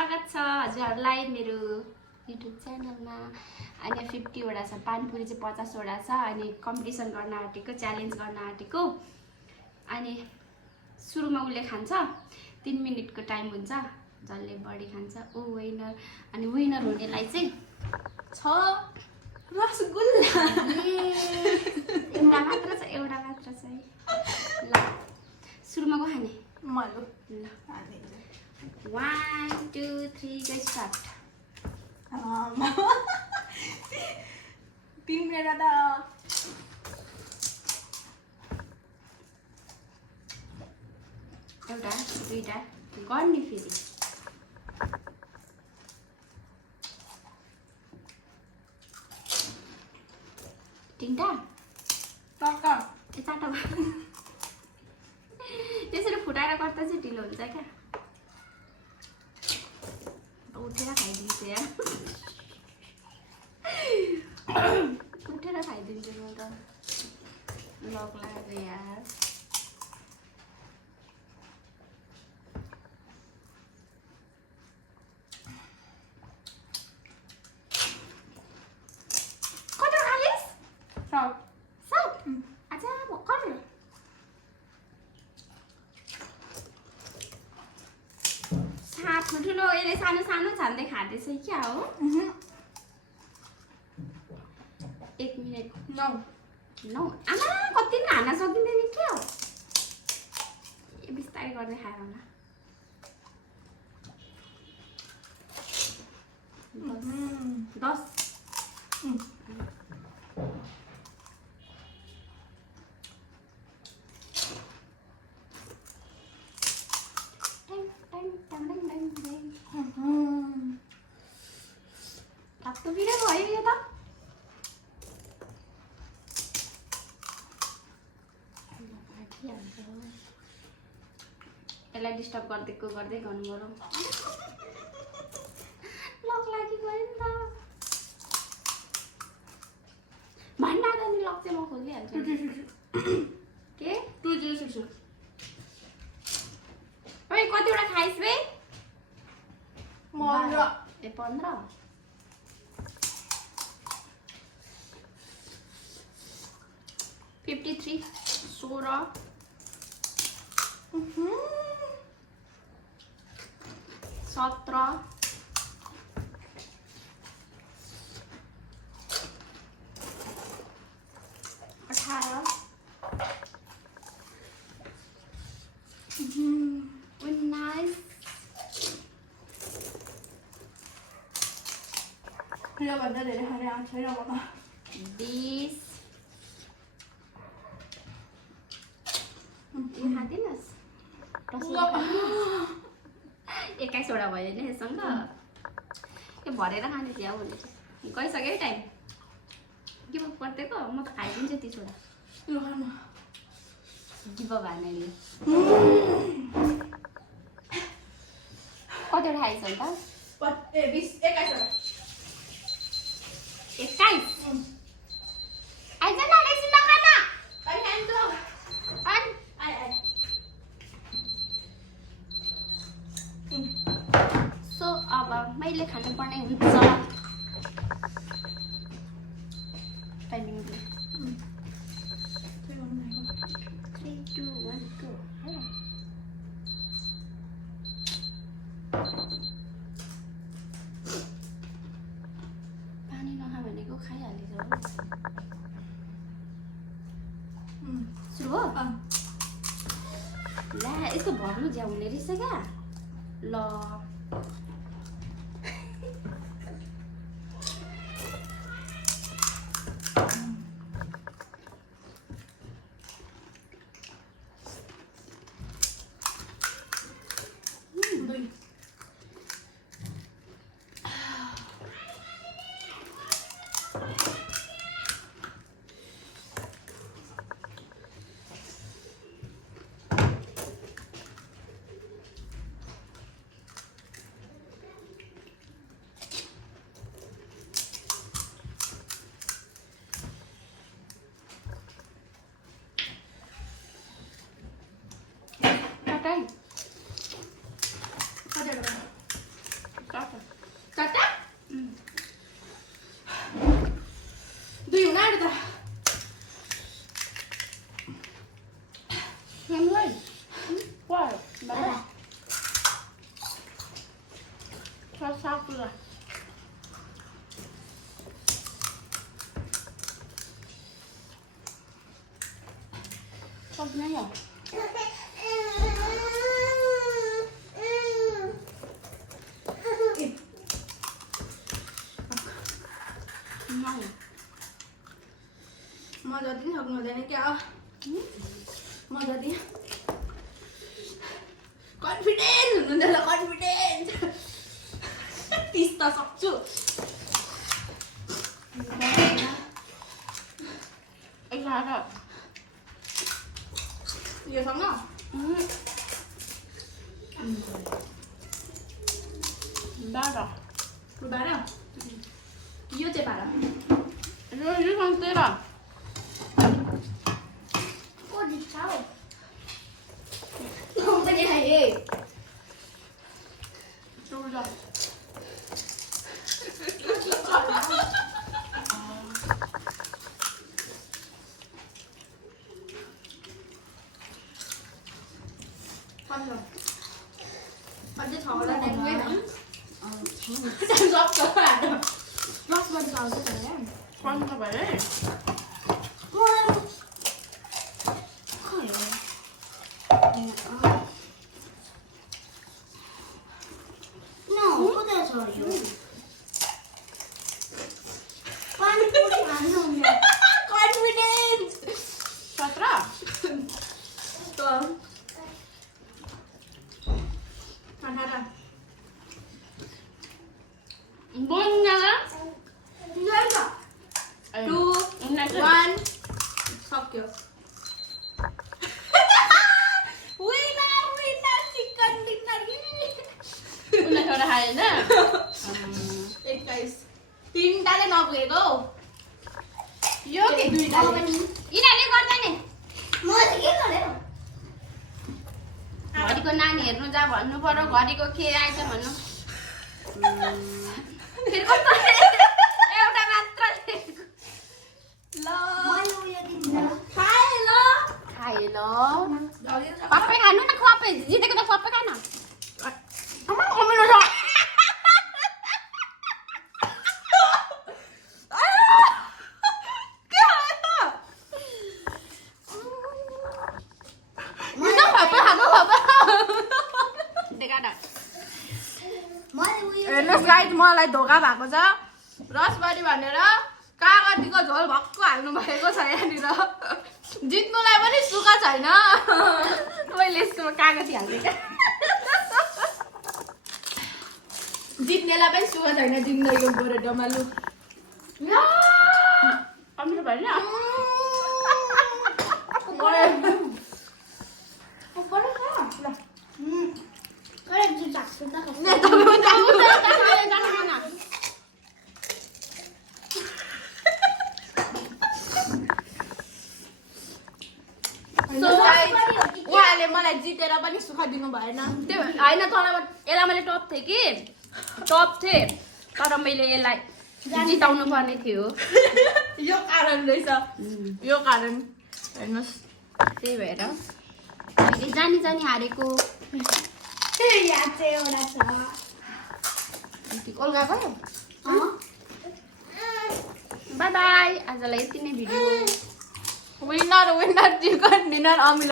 स्वागत छ हजुरहरूलाई मेरो युट्युब च्यानलमा। अनि 50 वटा छ, पानीपुरी चाहिँ 50 वटा छ। अनि कम्पिटिसन गर्न आँटेको, च्यालेन्ज गर्न आँटेको। अनि सुरुमा उसले खान्छ, 3 मिनेटको टाइम हुन्छ, जसले बढी खान्छ ऊ विनर। अनि विनर हुनेलाई चाहिँ छ रसगुल्ला। एउटा मात्र छ, एउटा मात्र छ है। ल सुरुमा को खाने? मलु। ल 1 2 3 go start। तिम्रो त एउटा दुईटा गर्ने फेरि। तिनटा टक्का ए चारटा त्यसरी फुटाएर गर्दा चाहिँ ढिलो हुन्छ क्या। उठेर खाइदिन्छु यार, उठेर खाइदिन्छु म त, लक लाग्यो यार। कति खालिस्? सब सात? आजा भर्खर सात ठुलो, यसले सानो सानो छान्दै खाँदैछ क्या हो। 1 मिनट 9 9। आमा कति पनि हान्न सकिँदैन क्या हो। ए बिस्तारै गर्दै खाएर होला। 10 तातो बिरे भयो यो त। यसलाई डिस्टर्ब गरिदिएको गर्दै गर्नु पर्यो। लक लागि गयो नि त। भन्दा त नि लक चाहिँ म खोलिहाल्छु। के 206 ओइ कतिवटा खाइस् बे? 15 ए 15 53 16 17 18 19 यो भन्दा धेरै खाने आँट छैन मलाई। 20 खाँदिनस्? 21 वटा भयो नि यससँग। यो भरेर खाने थियो भने गइसक्यो है टाइम। गिभ अप गरिदिएको, म त खाइदिन्छु 30 वटा। ल खानु गिभ अप हान्नेले कतिवटा खाइस् अन्त? 20 21 21 आइज न एकछिन नखा न। आई खान्छु अन आई सो अब मैले खानुपर्ने हुन्छ। Timing 3 2 1 go। पानी नखा भनेको खाइहालेछ हो। सुरु हो? ला यस्तो भर्नु ज्या हुने रहेछ क्या। ल सक्दैन यो म जति पनि सक्नु हुँदैन क्या म जति कन्फिडेन्स हुनुहुँदैन कन्फिडेन्स 30 त सक्छु यो सँग बाह्र यो 12 यो चाहिँ 12 यो सँग 13 पनि खाए 14 अझै 6 वटा ल्याङ्ग्वेज सक्छ प्लसबाट आउँछ तर 15 भयो है कन्फिडेन्स 17 बोल्न 2 1 सक्यो विनर विनर चिकन डिनर 19 खायो हैन 21 3टाले नपुगेको यो के दुईटाले यिनीहरूले गर्दा नि घडीको नानी हेर्नु जा भन्नु पर्यो घडीको के आएछ भन्नु फेरि कस्तो एउटा मात्र ल खाए ल खाए ल सबै खानु न सबै जितेको त सबै खान अमिलो छ हेर्नुहोस् गाइस मलाई धोका भएको छ रसबरी भनेर कागतीको झोल भक्कु हाल्नु भएको छ यहाँनिर जित्नुलाई पनि सुख छैन मैले यसकोमा कागती हाल्दै क्या जित्नेलाई पनि सुख छैन जिन्दगीको गोरे डमालु अमिलो भयो नि उहाँले मलाई जितेर पनि सुख दिनु भएन त्यो होइन तलबाट यसलाई मैले टप थिएँ तर मैले यसलाई जिताउनु पर्ने थियो यो कारण रहेछ यो कारण हेर्नुहोस् त्यही भएर मैले जानी हारेको ओल्गा गयो बाई बाई आजलाई यति नै भिडियो विनर चिकन डिनर अमिलो